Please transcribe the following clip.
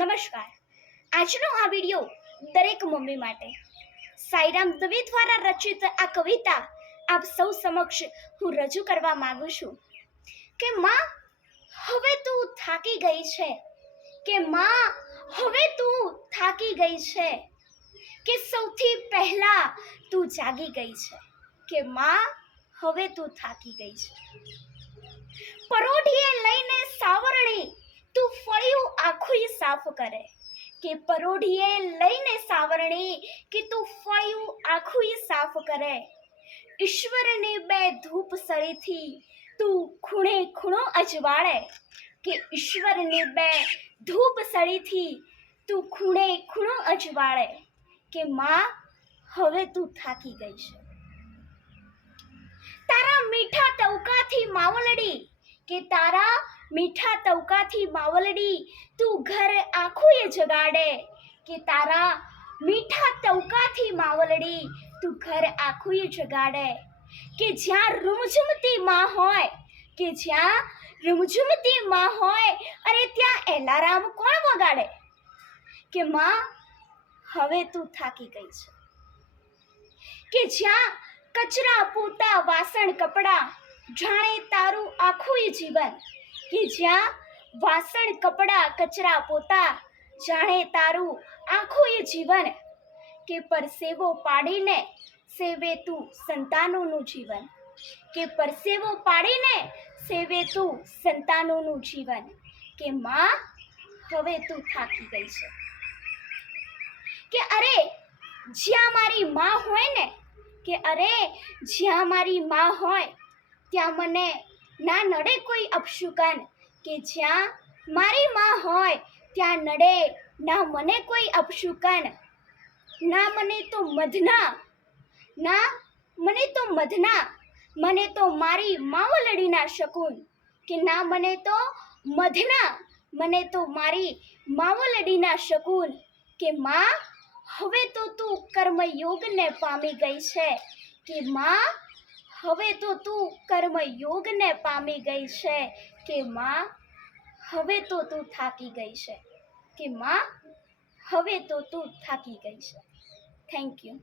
નમસ્કાર. આજનો આ વિડિયો દરેક મમ્મી માટે. સાઈરામ દવે દ્વારા રચિત આ કવિતા આપ સૌ સમક્ષ હું રજૂ કરવા માંગુ છું કે માં હવે તું થાકી ગઈ છે, કે માં હવે તું થાકી ગઈ છે, કે સૌથી પહેલા તું જાગી ગઈ છે, કે માં હવે તું થાકી ગઈ છે. પરોઢીએ લઈને સાવરણી તું ફળિયું આખું સાફ કરે, કે પરોઢીએ લઈને સાવરણી કે તું ફળિયું આખું સાફ કરે. ઈશ્વરની બે ધૂપ સળીથી તું ખૂણે ખૂણો અજવાળે, કે ઈશ્વરની બે ધૂપ સળીથી તું ખૂણે ખૂણો અજવાળે, કે માં હવે તું થાકી ગઈ છે. તારા મીઠા ટવકાથી માવલડી, કે તારા મીઠા ટવકાથી માવલડી તું ઘર આખું જગાડે, કે તારા મીઠા ટવકાથી માવલડી તું ઘર આખું જગાડે. કે જ્યાં રૂમઝૂમતી માં હોય, કે જ્યાં રૂમઝૂમતી માં હોય અરે ત્યાં એલારામ કોણ વગાડે, કે માં હવે તું થાકી ગઈ છે. કે જ્યાં કચરા પોતા વાસણ કપડાં જાણે તારું આખું જીવન, કે જ્યાં વાસણ કપડાં કચરા પોતા જાણે તારું આખું જીવન, કે પરસેવો પાડીને સેવે તું સંતાનોનું જીવન, કે પરસેવો પાડીને સેવે તું સંતાનોનું જીવન, કે માં હવે તું થાકી ગઈ છે. કે અરે જ્યાં મારી માં હોય ને, કે અરે જ્યાં મારી માં હોય ત્યાં મને ના નડે કોઈ અપશુકન, કે જ્યાં મારી માં હોય ત્યાં નડે ના મને કોઈ અપશુકન. ના મને તો મધના, ના મને તો મધના, મને તો મારી માવલડીના શકુન, કે ના મને તો મધના, મને તો મારી માવલડીના શકુન. કે માં હવે તો તું કર્મયોગને પામી ગઈ છે, કે માં હવે તો તું કર્મયોગને પામી ગઈ છે, કે માં હવે તો તું થાકી ગઈ છે, કે માં હવે તો તું થાકી ગઈ છે. Thank you.